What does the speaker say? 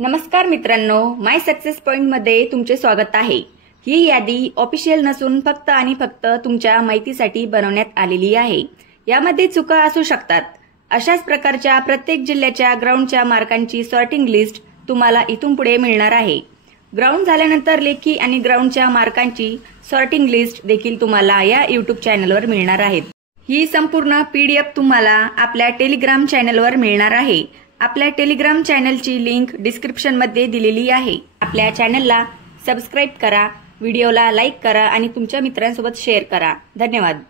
नमस्कार मित्रांनो, माय success point मध्ये तुमचे स्वागत आहे। ही यादी ऑफिशियल नसून फक्त आणि फक्त तुमच्या माहितीसाठी बनवण्यात आलेली आहे। यामध्ये चुका असू शकतात। अशाच प्रकारच्या प्रत्येक जिल्ह्याच्या ग्राउंडच्या मार्कांची सॉर्टिंग लिस्ट तुम्हाला इथून पुढे मिळणार आहे। ग्राउंड झाल्यानंतर लेखी आणि ग्राउंडच्या मार्कांची सॉर्टिंग लिस्ट देखील तुम्हाला या YouTube चॅनलवर मिळणार आहे। ही संपूर्ण PDF तुम्हाला आपल्या टेलिग्राम चॅनलवर मिळणार आहे। आपल्या टेलिग्राम चॅनलची लिंक डिस्क्रिप्शन मध्ये दिलेली आहे। आपल्या चॅनलला सबस्क्राइब करा, व्हिडिओला लाईक करा आणि तुमच्या मित्रांसोबत शेअर करा। धन्यवाद।